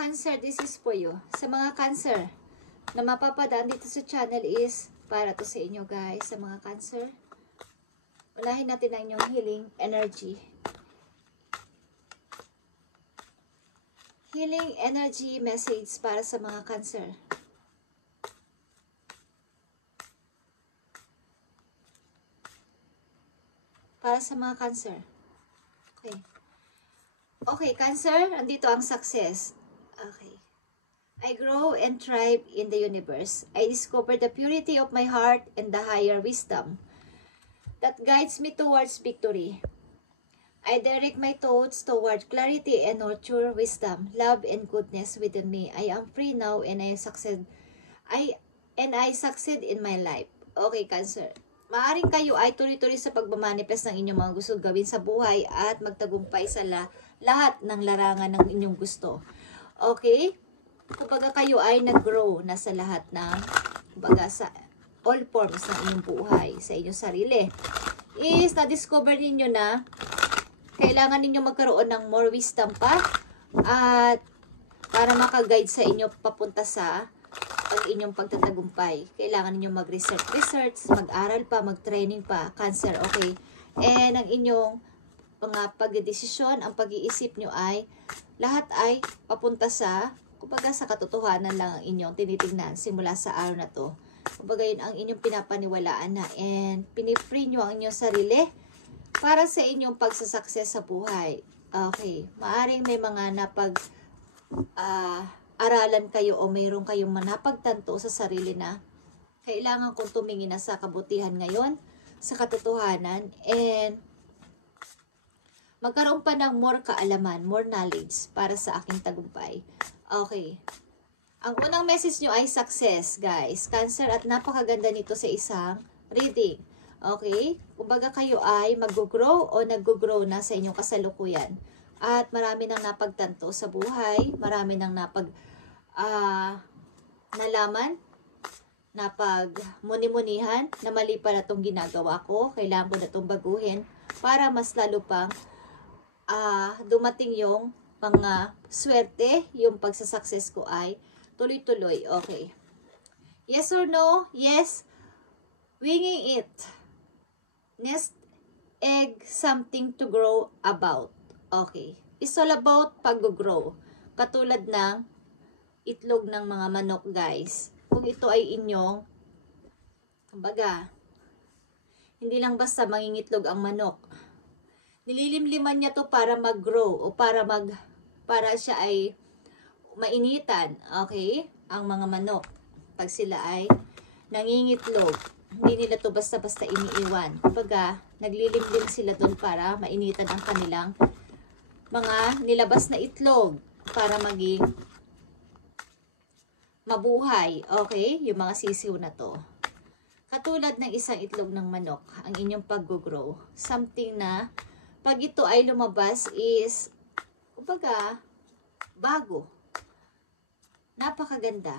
Cancer, this is for you. Sa mga Cancer na mapapadaan dito sa channel is para to sa inyo guys. Sa mga Cancer, unahin natin ang inyong healing energy. Healing energy message para sa mga Cancer. Para sa mga Cancer. Okay. Okay, Cancer, andito ang success. Okay. I grow and thrive in the universe. I discover the purity of my heart and the higher wisdom that guides me towards victory. I direct my thoughts toward clarity and nurture wisdom, love and goodness within me. I am free now and I succeed in my life. Okay, Cancer. Maaring kayo ay tuloy-tuloy sa pagmamanifest ng inyong mga gusto gawin sa buhay at magtagumpay sa lahat ng larangan ng inyong gusto. Okay? Kumbaga kayo ay nag-grow na sa lahat ng, kumbaga sa all forms ng inyong buhay, sa inyong sarili. Is na-discover ninyo na kailangan ninyo magkaroon ng more wisdom pa at para makaguide sa inyo papunta sa ang inyong pagtatagumpay. Kailangan ninyo mag-research, mag-aral pa, mag-training pa, Cancer, okay? And ang inyong mga pagdedesisyon, ang pag-iisip nyo ay lahat ay papunta sa, kumbaga sa katotohanan lang ang inyong tinitingnan simula sa araw na to. Kumbaga yun ang inyong pinapaniwalaan na and pinipre nyo ang inyong sarili para sa inyong pagsasukses sa buhay. Okay, maaring may mga aralan kayo o mayroon kayong napagtanto sa sarili na kailangan kong tumingin na sa kabutihan ngayon, sa katotohanan, and magkaroon pa ng more kaalaman, more knowledge para sa aking tagumpay. Okay. Ang unang message nyo ay success, guys. Cancer, at napakaganda nito sa isang reading. Okay? Kumbaga kayo ay mag-grow o nag-grow na sa inyong kasalukuyan. At marami nang napagtanto sa buhay, marami nang nalaman, napag-muni-munihan, na mali pala itong ginagawa ko, kailangan ko na itong baguhin para mas lalo pang dumating yung mga swerte, yung pagsasucess ko ay tuloy-tuloy. Okay. Yes or no? Yes. Winging it. Nest egg, something to grow about. Okay. It's all about pag-grow. Katulad ng itlog ng mga manok, guys. Kung ito ay inyong, kumbaga, hindi lang basta mangingitlog ang manok. Nililimliman niya to para mag-grow o para siya ay mainitan. Okay? Ang mga manok, pag sila ay nangingitlog, hindi nila to basta-basta iniiwan. Kumbaga, naglilimlim sila doon para mainitan ang kanilang mga nilabas na itlog para maging mabuhay. Okay? Yung mga sisiw na to. Katulad ng isang itlog ng manok, ang inyong pag-grow. Something na pag ito ay lumabas is, kumbaga, bago. Napakaganda.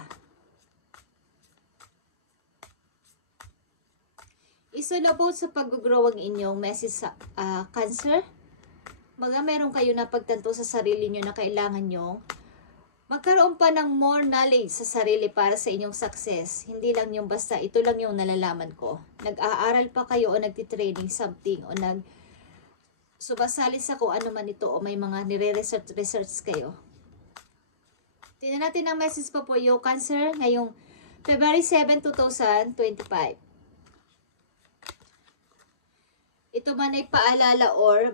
Isulabot sa pag-grow ang inyong message sa Cancer. Meron kayo na pagtanto sa sarili nyo na kailangan nyo magkaroon pa ng more knowledge sa sarili para sa inyong success. Hindi lang yung basta, ito lang yung nalalaman ko. Nag-aaral pa kayo o nagtitraining something o sumasali sa kung ano man ito o may mga nire-research kayo. Tingnan natin ang message po po yung Cancer ngayong February 7, 2025. Ito man ay paalala or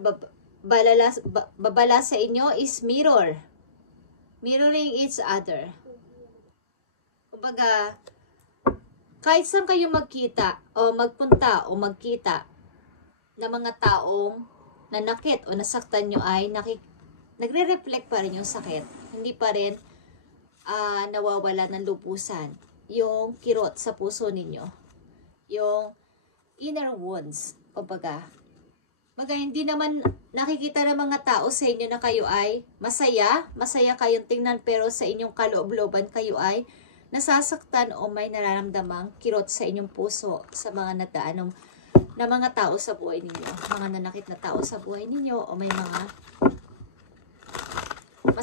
babala sa inyo is mirror. Mirroring each other. Kumbaga, kahit saan kayo magkita o magpunta o magkita ng mga taong nanakit o nasaktan nyo ay nagre-reflect pa rin yung sakit. Hindi pa rin nawawala ng lubusan yung kirot sa puso ninyo. Yung inner wounds. Kumbaga, hindi naman nakikita ng mga tao sa inyo na kayo ay masaya kayong tingnan, pero sa inyong kaloob-looban kayo ay nasasaktan o may nararamdamang kirot sa inyong puso sa mga nadaan na mga tao sa buhay ninyo, mga nanakit na tao sa buhay ninyo o may mga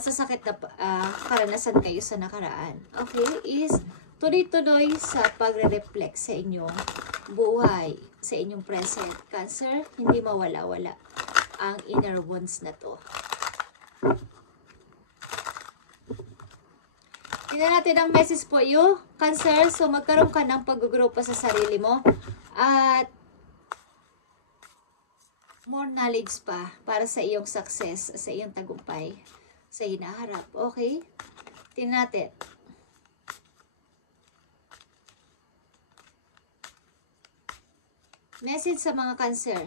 masasakit na karanasan kayo sa nakaraan. Okay, is tuloy-tuloy sa pagre-reflect sa inyong buhay, sa inyong present. Cancer, hindi mawala-wala ang inner wounds na to. Tingnan natin ang message po you, Cancer. So, magkaroon ka ng pag-grow pa sa sarili mo. At more knowledge pa para sa iyong success, sa iyong tagumpay, sa hinaharap. Okay? Tingnan natin. Message sa mga Cancer.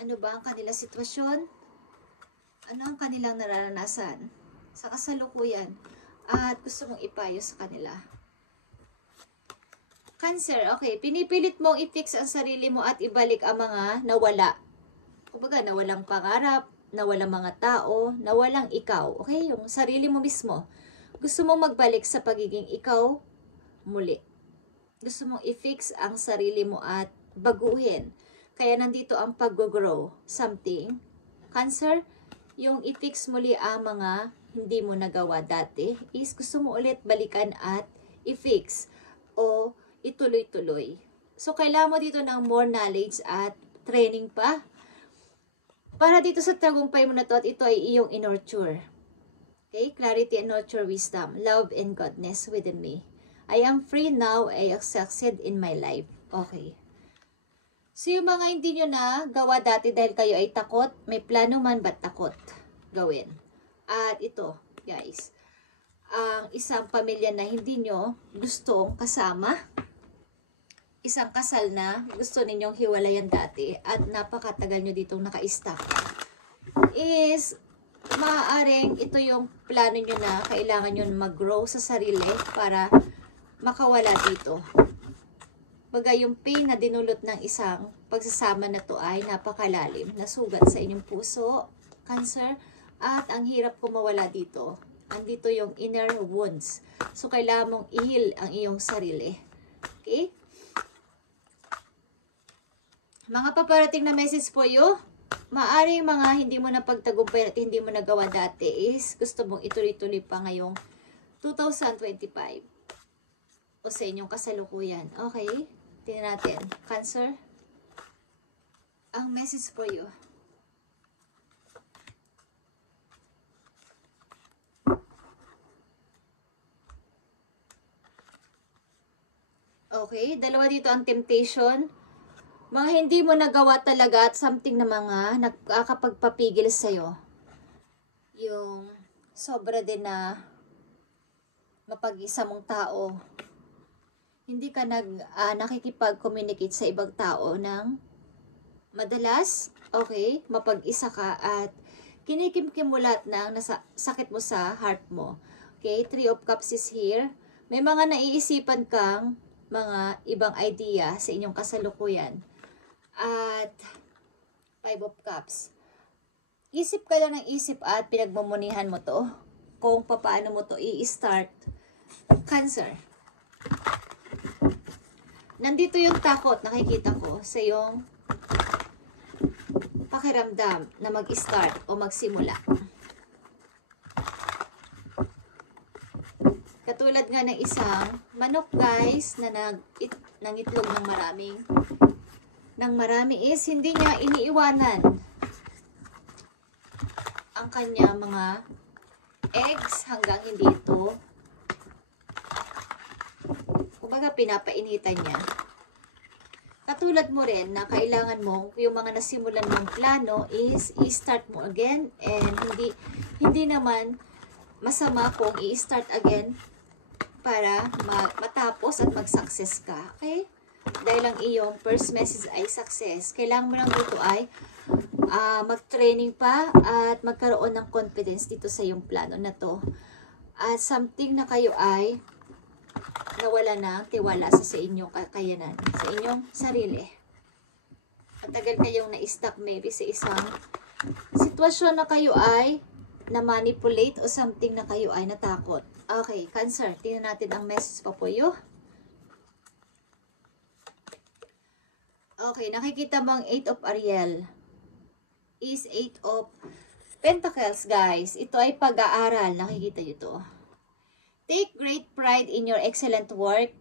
Ano ba ang kanilang sitwasyon? Ano ang kanilang nararanasan sa kasalukuyan? At gusto mong ipayo sa kanila. Cancer, okay. Pinipilit mong i-fix ang sarili mo at ibalik ang mga nawala. Kumbaga, nawalang pangarap, nawalang mga tao, nawalang ikaw. Okay? Yung sarili mo mismo. Gusto mong magbalik sa pagiging ikaw muli. Gusto mong i-fix ang sarili mo at baguhin. Kaya nandito ang pag-grow something. Cancer, yung i-fix muli ang mga hindi mo nagawa dati is gusto mo ulit balikan at i-fix o ituloy-tuloy. So, kailangan mo dito ng more knowledge at training pa para dito sa tagumpay mo na to at ito ay iyong in-nurture. Okay? Clarity and nurture wisdom, love and godness within me. I am free now, I succeed in my life. Okay. So, yung mga hindi nyo na gawa dati dahil kayo ay takot, may plano man ba't takot gawin? At ito, guys, ang isang pamilya na hindi nyo gustong kasama, isang kasal na gusto ninyong hiwalayan dati at napakatagal nyo ditong naka-stack, is maaaring ito yung plano nyo na kailangan nyo mag-grow sa sarili para makawala dito. Baga yung pain na dinulot ng isang pagsasama na to ay napakalalim, nasugat sa inyong puso, Cancer. At ang hirap kung mawala dito. Andito yung inner wounds. So, kailangan mong i-heal ang iyong sarili. Okay? Mga paparating na message po you. Maaring mga hindi mo na pagtagumpay at hindi mo nagawa dati is gusto mong ituloy-tuloy pa ngayong 2025. O sa inyong kasalukuyan. Okay? Tingnan natin. Cancer. Ang message po you. Okay, dalawa dito ang temptation. Mga hindi mo nagawa talaga at something na mga nakakapagpapigil sa'yo. Yung sobra din na mapag-isa mong tao. Hindi ka nakikipag-communicate sa ibang tao ng madalas. Okay, mapag-isa ka at kinikimkim mo lahat ng sakit mo sa heart mo. Okay, 3 of Cups is here. May mga naiisipan kang mga ibang idea sa inyong kasalukuyan. At 5 of Cups. Isip ka lang ng isip at pinagmamunihan mo to kung paano mo to i-start. Cancer. Nandito yung takot, nakikita ko, sa yung pakiramdam na mag-start o magsimula. Katulad nga ng isang manok, guys, na nangitlog ng marami is hindi niya iniiwanan ang kanya mga eggs hanggang hindi ito, kumbaga pinapainitan niya. Katulad mo rin na kailangan mo yung mga nasimulan mong plano is i-start mo again, and hindi naman masama kung i-start again para matapos at mag-success ka. Okay? Dahil ang iyong first message ay success. Kailangan mo lang dito ay mag-training pa at magkaroon ng confidence dito sa iyong plano na to. At something na kayo ay nawala na tiwala sa inyong kakayanan, sa inyong sarili. At tagal kayong na-stuck maybe sa isang sitwasyon na kayo ay na-manipulate o something na kayo ay natakot. Okay, Cancer. Tingnan natin ang message pa po you. Okay, nakikita mo ang 8 of Ariel. Is 8 of Pentacles, guys. Ito ay pag-aaral. Nakikita nyo to. Take great pride in your excellent work.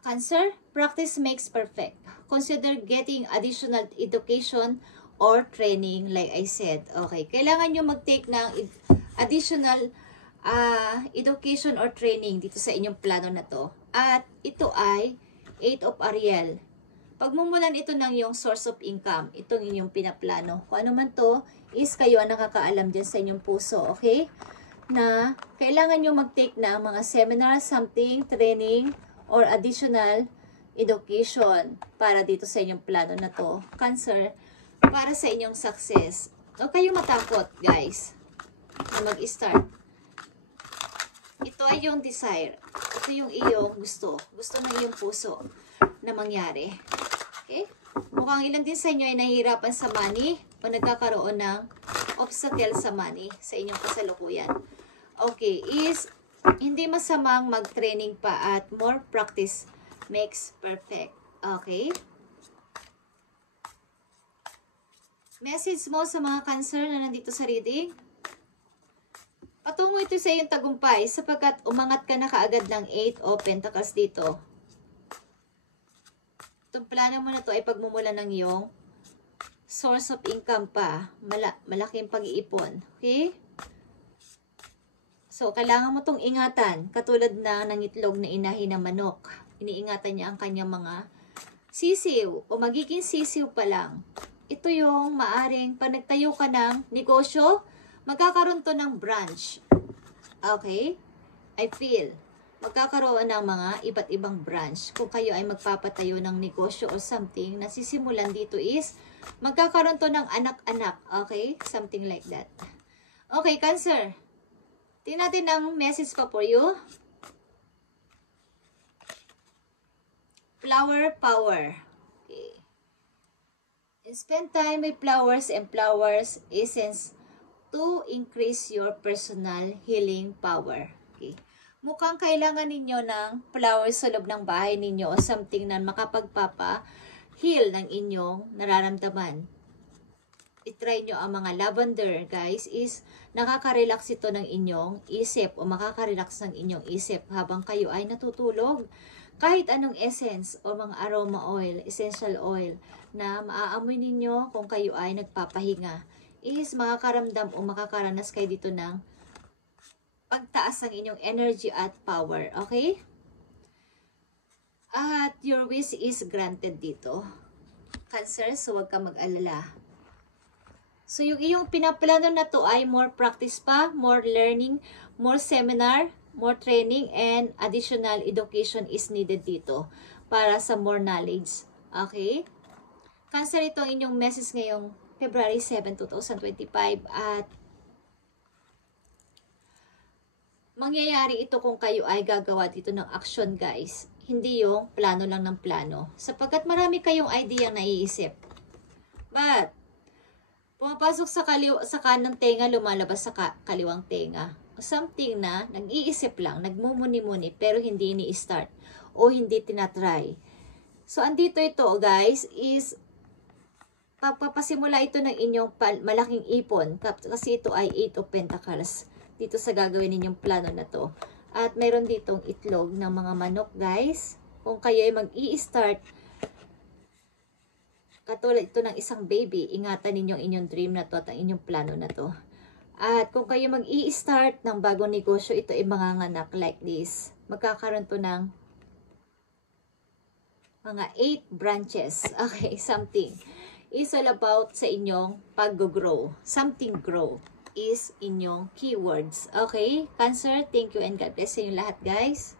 Cancer, practice makes perfect. Consider getting additional education or training, like I said. Okay, kailangan nyo mag-take ng additional education or training dito sa inyong plano na to. At ito ay 8 of Ariel. Pagmumulan ito ng yung source of income. Itong inyong pinaplano. Kung ano man to, is kayo ang nakakaalam dyan sa inyong puso. Okay? Na kailangan nyo mag-take na mga seminar, something, training, or additional education para dito sa inyong plano na to. Cancer, para sa inyong success. Huwag kayong matakot, guys, na mag-start. Ito ay yung desire. Ito yung iyong gusto. Gusto ng iyong puso na mangyari. Okay? Mukhang ilan din sa inyo ay nahihirapan sa money o nagkakaroon ng obstacle sa money sa inyong kasalukuyan. Okay, is hindi masamang mag-training pa at more practice makes perfect. Okay? Message mo sa mga Cancer na nandito sa reading. Patungo ito sa iyong tagumpay sapagkat umangat ka na kaagad ng 8 of Pentacles dito. Itong plano mo na to ay pagmumulan ng iyong source of income pa. Malaking pag-iipon. Okay? So, kailangan mo itong ingatan. Katulad na ng itlog na inahin ng manok. Iniingatan niya ang kanyang mga sisiw. O magiging sisiw pa lang. Ito yung maaring pag nagtayo ka ng negosyo, magkakaroon to ng branch. Okay? I feel. Magkakaroon ng mga iba't ibang branch. Kung kayo ay magpapatayo ng negosyo or something, nasisimulan dito is, magkakaroon to ng anak-anak. Okay? Something like that. Okay, Cancer. Tingnan natin ang message pa for you. Flower power. Okay. Spend time with flowers and flowers essence to increase your personal healing power. Okay. Mukhang kailangan ninyo ng flowers sa loob ng bahay ninyo o something na makapagpapa-heal ng inyong nararamdaman. I-try nyo ang mga lavender, guys, is nakaka-relax ito ng inyong isip o makaka-relax ng inyong isip habang kayo ay natutulog. Kahit anong essence o mga aroma oil, essential oil na maaamoy ninyo kung kayo ay nagpapahinga is makakaramdam o makakaranas kayo dito ng pagtaas ng inyong energy at power. Okay? At your wish is granted dito. Cancer, so huwag ka mag-alala. So, yung iyong pinaplano na to ay more practice pa, more learning, more seminar, more training, and additional education is needed dito para sa more knowledge. Okay? Cancer, ito ang inyong message ngayong February 7, 2025 at mangyayari ito kung kayo ay gagawa dito ng action, guys. Hindi yung plano lang ng plano. Sapagkat marami kayong idea na iisip. But, pumapasok sa kanang tenga, lumalabas sa kaliwang tenga. O something na nag-iisip lang, nagmumuni-muni, pero hindi ni-start o hindi tinatry. So, andito ito, guys, is pagpapasimula ito ng inyong malaking ipon. Kasi ito ay 8 of Pentacles. Dito sa gagawin ninyong plano na to. At mayroon ditong itlog ng mga manok, guys. Kung kayo ay mag-i-start, katulad ito ng isang baby, ingatan ninyo ang inyong dream na to at ang inyong plano na to. At kung kayo mag-i-start ng bagong negosyo, ito ay manganganak like this. Magkakaroon to ng mga 8 branches. Okay, something. It's all about sa inyong pag-grow. Something grow is inyong keywords. Okay, Cancer, thank you and God bless sa inyo lahat, guys.